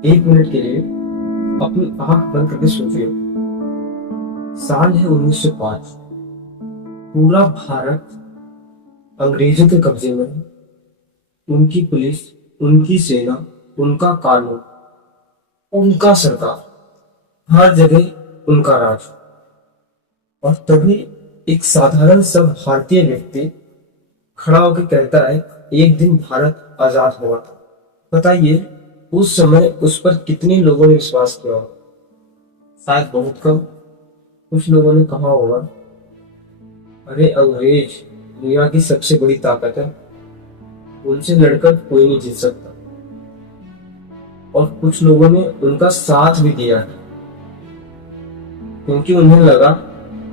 एक मिनट के लिए अपनी आंख बंद करके सोचिए। साल है 1905। पूरा भारत अंग्रेजों के कब्जे में है। उनकी पुलिस, उनकी सेना, उनका कानून, उनका सरकार, हर जगह उनका राज। और तभी एक साधारण सा भारतीय व्यक्ति खड़ा होकर कहता है एक दिन भारत आजाद हुआ था। बताइए उस समय उस पर कितने लोगों ने विश्वास किया होगा? शायद बहुत कम। कुछ लोगों ने कहा होगा अरे अंग्रेज दुनिया की सबसे बड़ी ताकत है, उनसे लड़कर कोई नहीं जीत सकता। और कुछ लोगों ने उनका साथ भी दिया है क्योंकि उन्हें लगा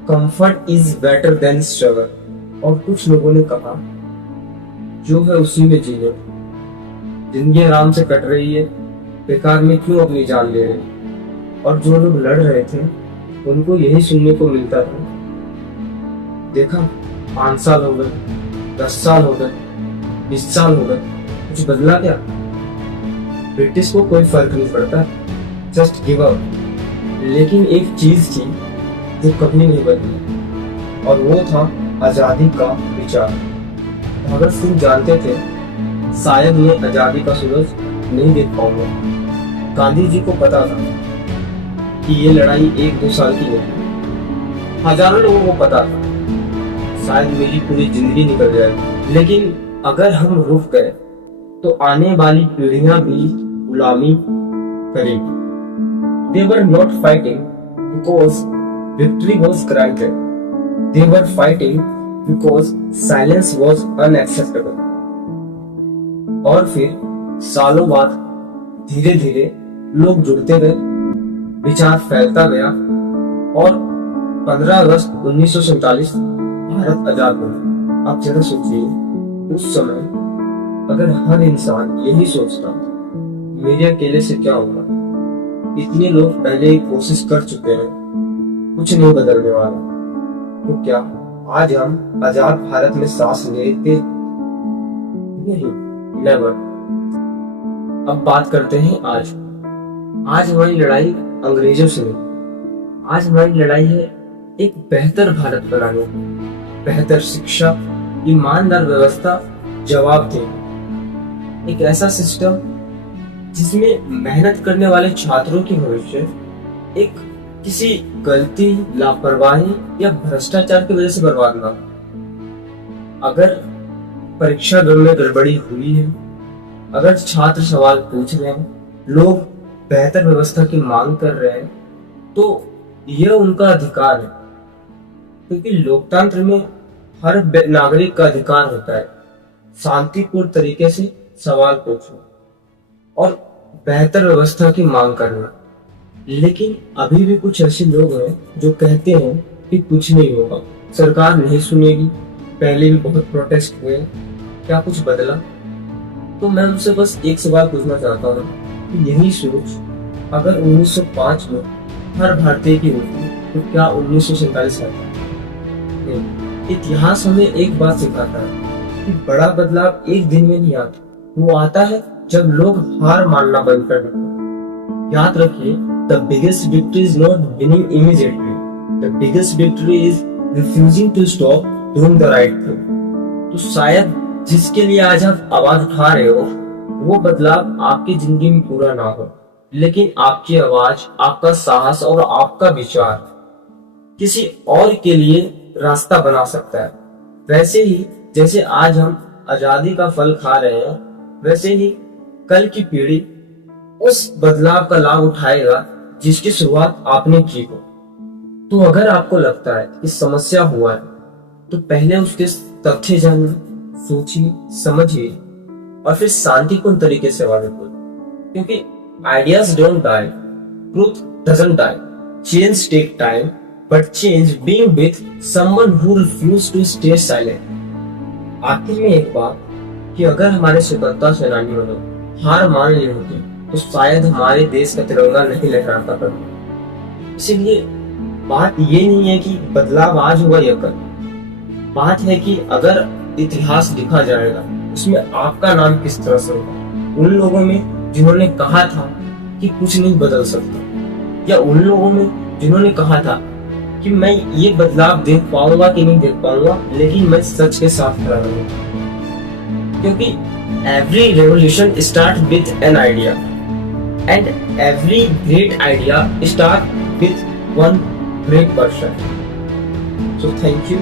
comfort is better than struggle. और कुछ लोगों ने कहा जो है उसी में जी लो, जिंदगी आराम से कट रही है, बेकार में क्यों अपनी जान ले रहे। और जो लोग लड़ रहे थे उनको यही सुनने को मिलता था, देखा 5 साल हो गए, 10 साल हो गए, 20 साल हो गए, कुछ बदला क्या? ब्रिटिश को कोई फर्क नहीं पड़ता, जस्ट गिव अप। लेकिन एक चीज थी जो कभी नहीं बदली और वो था आजादी का विचार। भगत सिंह जानते थे शायद मैं आजादी का सूरज नहीं देख पाऊंगा। गांधी जी को पता था कि ये लड़ाई 1-2 साल की नहीं, हजारों लोगों को पता था शायद मेरी पूरी जिंदगी निकल जाएगी। लेकिन अगर हम रुक गए तो आने वाली पीढ़ियां भी गुलामी करेगी। They were not fighting because victory was granted. They were fighting because silence was unacceptable. और फिर सालों बाद धीरे धीरे लोग जुड़ते गए, विचार फैलता गया और 15 अगस्त 1947 भारत आजाद हुआ। आप जरा सोचिए उस समय अगर हर इंसान यही सोचता मेरे अकेले से क्या होगा। इतने लोग पहले ही कोशिश कर चुके हैं, कुछ नहीं बदलने वाला। तो क्या आज हम आजाद भारत में सांस लेते? नहीं, नेवर। अब बात करते हैं आज हमारी लड़ाई अंग्रेजों से नहीं। आज हमारी लड़ाई है एक बेहतर भारत बनाने की। बेहतर शिक्षा, ईमानदार व्यवस्था, जवाब देना, एक ऐसा सिस्टम जिसमें मेहनत करने वाले छात्रों की भविष्य एक किसी गलती, लापरवाही या भ्रष्टाचार की वजह से बर्बाद ना हो। अगर परीक्षा दौर में गड़बड़ी हुई है, अगर छात्र सवाल पूछ रहे हैं, लोग बेहतर व्यवस्था की मांग कर रहे हैं, तो यह उनका अधिकार है। क्योंकि लोकतंत्र में हर नागरिक का अधिकार होता है शांतिपूर्ण तरीके से सवाल पूछो और बेहतर व्यवस्था की मांग करना। लेकिन अभी भी कुछ ऐसे लोग हैं जो कहते हैं कि कुछ नहीं होगा, सरकार नहीं सुनेगी। पहले भी बहुत प्रोटेस्ट हुए, क्या कुछ बदला? तो मैं उनसे बस एक सवाल पूछना चाहता हूँ कि यही सोच अगर 1905 में हर भारतीय की होती तो क्या 1947 आता? नहीं। इतिहास हमें एक बात सिखाता है कि बड़ा बदलाव एक दिन में नहीं आता, वो आता है जब लोग हार मानना बंद कर देते। याद रखिए, the biggest victory is not winning immediately. The biggest victory is refusing to stop doing the right thing. तो शायद जिसके लिए आज आप आवाज उठा रहे हो वो बदलाव आपकी जिंदगी में पूरा ना हो, लेकिन आपकी आवाज, आपका साहस और आपका विचार किसी और के लिए रास्ता बना सकता है। वैसे ही जैसे आज हम आजादी का फल खा रहे हैं, वैसे ही कल की पीढ़ी उस बदलाव का लाभ उठाएगा जिसकी शुरुआत आपने की हो। तो अगर आपको लगता है कि समस्या हुआ है तो पहले उसके तथ्य जानिए, सोचिए, समझिए और फिर शांतिपूर्ण तरीके से आगे बढ़िए। क्योंकि ideas don't die, truth doesn't die, change take time but change being with someone who refuse to stay silent. आखिर में एक बात कि अगर हमारे स्वतंत्रता सेनानियों ने हार मान ली होती तो शायद हमारे देश का तिरंगा नहीं लहराता था। इसीलिए बात ये नहीं है कि बदलाव आज हुआ या कल, बात है कि अगर इतिहास लिखा जाएगा उसमें आपका नाम किस तरह से होगा। उन लोगों में जिन्होंने कहा था कि कुछ नहीं बदल सकता, या उन लोगों में जिन्होंने कहा था कि मैं ये बदलाव देख पाऊंगा कि नहीं देख पाऊंगा, लेकिन मैं सच के साथ खड़ा रहूंगा। क्योंकि every revolution start with an idea and every great idea start with one great person. So thank you.